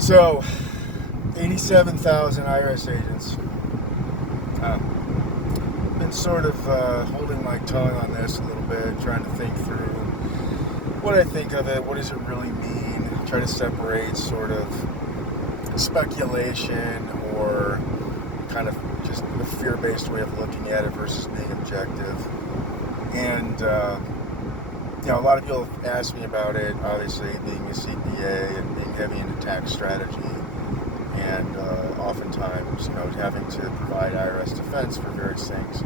So, 87,000 IRS agents. Been sort of holding my tongue on this a little bit, trying to think through what I think of it, what does it really mean, try to separate sort of speculation or kind of just the fear-based way of looking at it versus being objective. And, a lot of people have asked me about it, obviously being a CPA and being heavy into tax strategy. And oftentimes, having to provide IRS defense for various things.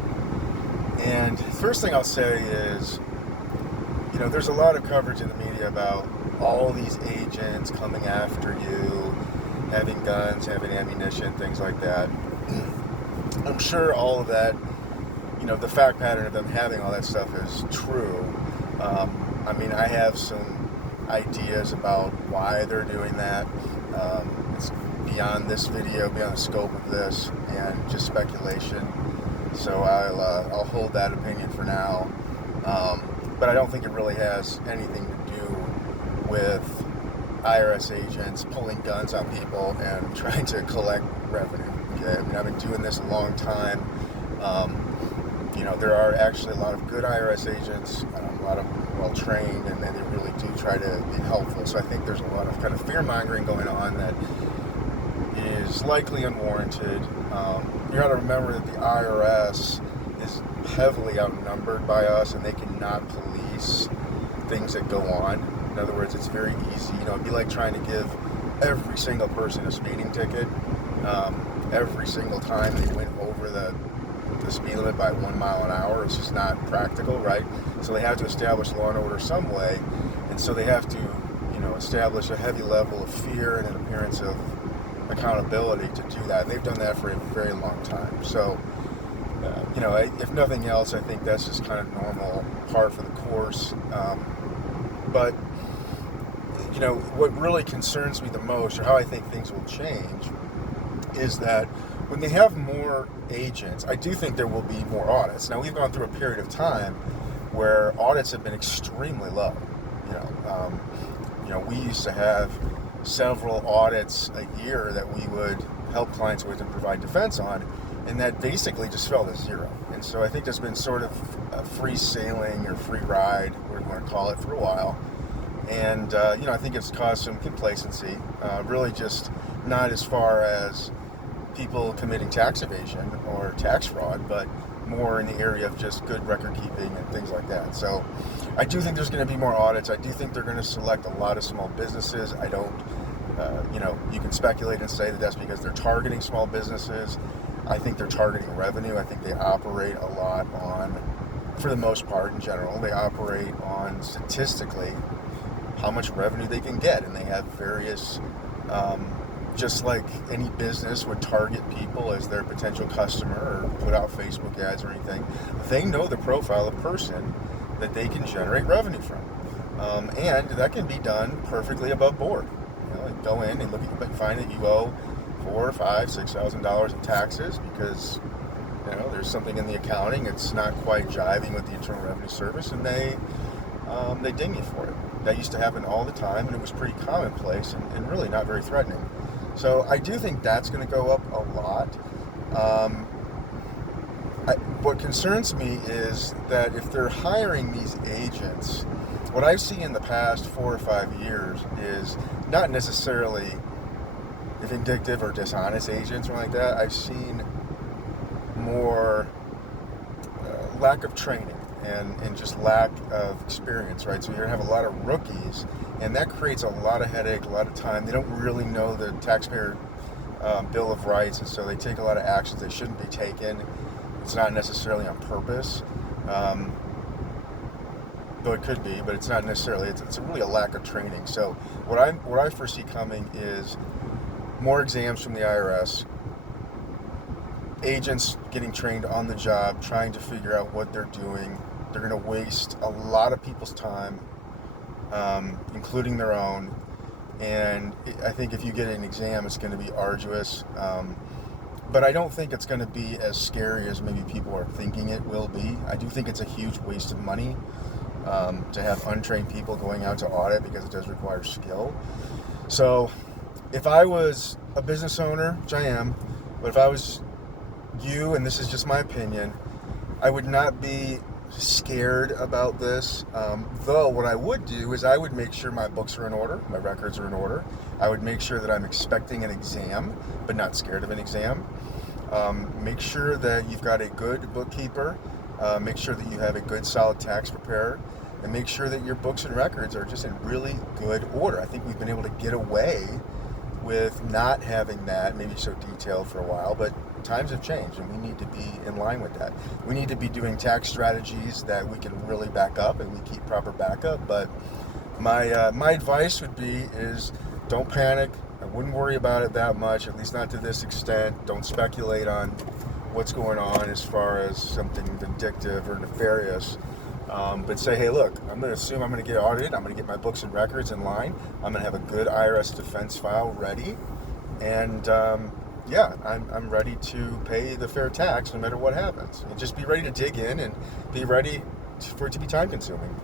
And first thing I'll say is, there's a lot of coverage in the media about all these agents coming after you, having guns, having ammunition, things like that. I'm sure all of that, the fact pattern of them having all that stuff is true. I have some ideas about why they're doing that. It's beyond this video, beyond the scope of this, and just speculation. So I'll hold that opinion for now. But I don't think it really has anything to do with IRS agents pulling guns on people and trying to collect revenue. Okay, I've been doing this a long time. There are actually a lot of good IRS agents, a lot of well-trained, and they really do try to be helpful. So I think there's a lot of kind of fear-mongering going on that is likely unwarranted. You got to remember that the IRS is heavily outnumbered by us, and they cannot police things that go on. In other words, it's very easy. It'd be like trying to give every single person a speeding ticket every single time they went over the speed limit by 1 mile an hour. It's just not practical, right? So they have to establish law and order some way, and so they have to, establish a heavy level of fear and an appearance of accountability to do that. They've done that for a very long time. So, if nothing else, I think that's just kind of normal, par for the course. But what really concerns me the most, or how I think things will change, is that when they have more agents, I do think there will be more audits. Now, we've gone through a period of time where audits have been extremely low. We used to have several audits a year that we would help clients with and provide defense on, and that basically just fell to zero. And so I think there's been sort of a free sailing or free ride, whatever you want to call it, for a while. And, I think it's caused some complacency, really just not as far as people committing tax evasion or tax fraud, but more in the area of just good record keeping and things like that. So I do think there's going to be more audits. I do think they're going to select a lot of small businesses. I don't, you can speculate and say that that's because they're targeting small businesses. I think they're targeting revenue. I think they operate a lot on, for the most part in general, they operate on statistically how much revenue they can get. And they have various, just like any business would target people as their potential customer or put out Facebook ads or anything, they know the profile of person that they can generate revenue from. And that can be done perfectly above board. Go in and look at, but find that you owe $4,000, $5,000, $6,000 in taxes because there's something in the accounting it's not quite jiving with the Internal Revenue Service, and they ding you for it. That used to happen all the time, and it was pretty commonplace and really not very threatening. So I do think that's going to go up a lot. What concerns me is that if they're hiring these agents, what I've seen in the past 4 or 5 years is not necessarily vindictive or dishonest agents or like that. I've seen more lack of training and just lack of experience, right? So you're going to have a lot of rookies, and that creates a lot of headache, a lot of time. They don't really know the taxpayer Bill of Rights, and so they take a lot of actions they shouldn't be taken. It's not necessarily on purpose, though it could be, but it's not necessarily. It's really a lack of training. So what I foresee coming is more exams from the IRS, agents getting trained on the job, trying to figure out what they're doing. They're going to waste a lot of people's time, including their own. And I think if you get an exam, it's going to be arduous. But I don't think it's going to be as scary as maybe people are thinking it will be. I do think it's a huge waste of money to have untrained people going out to audit because it does require skill. So if I was a business owner, which I am, but if I was you, and this is just my opinion, I would not be scared about this. Though what I would do is I would make sure my books are in order, my records are in order. I would make sure that I'm expecting an exam, but not scared of an exam. Make sure that you've got a good bookkeeper. Make sure that you have a good, solid tax preparer. And make sure that your books and records are just in really good order. I think we've been able to get away with not having that, maybe so detailed for a while, but times have changed and we need to be in line with that. We need to be doing tax strategies that we can really back up and we keep proper backup. But my advice would be is don't panic. I wouldn't worry about it that much, at least not to this extent. Don't speculate on what's going on as far as something vindictive or nefarious. But say, hey, look, I'm going to assume I'm going to get audited. I'm going to get my books and records in line. I'm going to have a good IRS defense file ready. And yeah, I'm ready to pay the fair tax no matter what happens. And just be ready to dig in and be ready for it to be time consuming.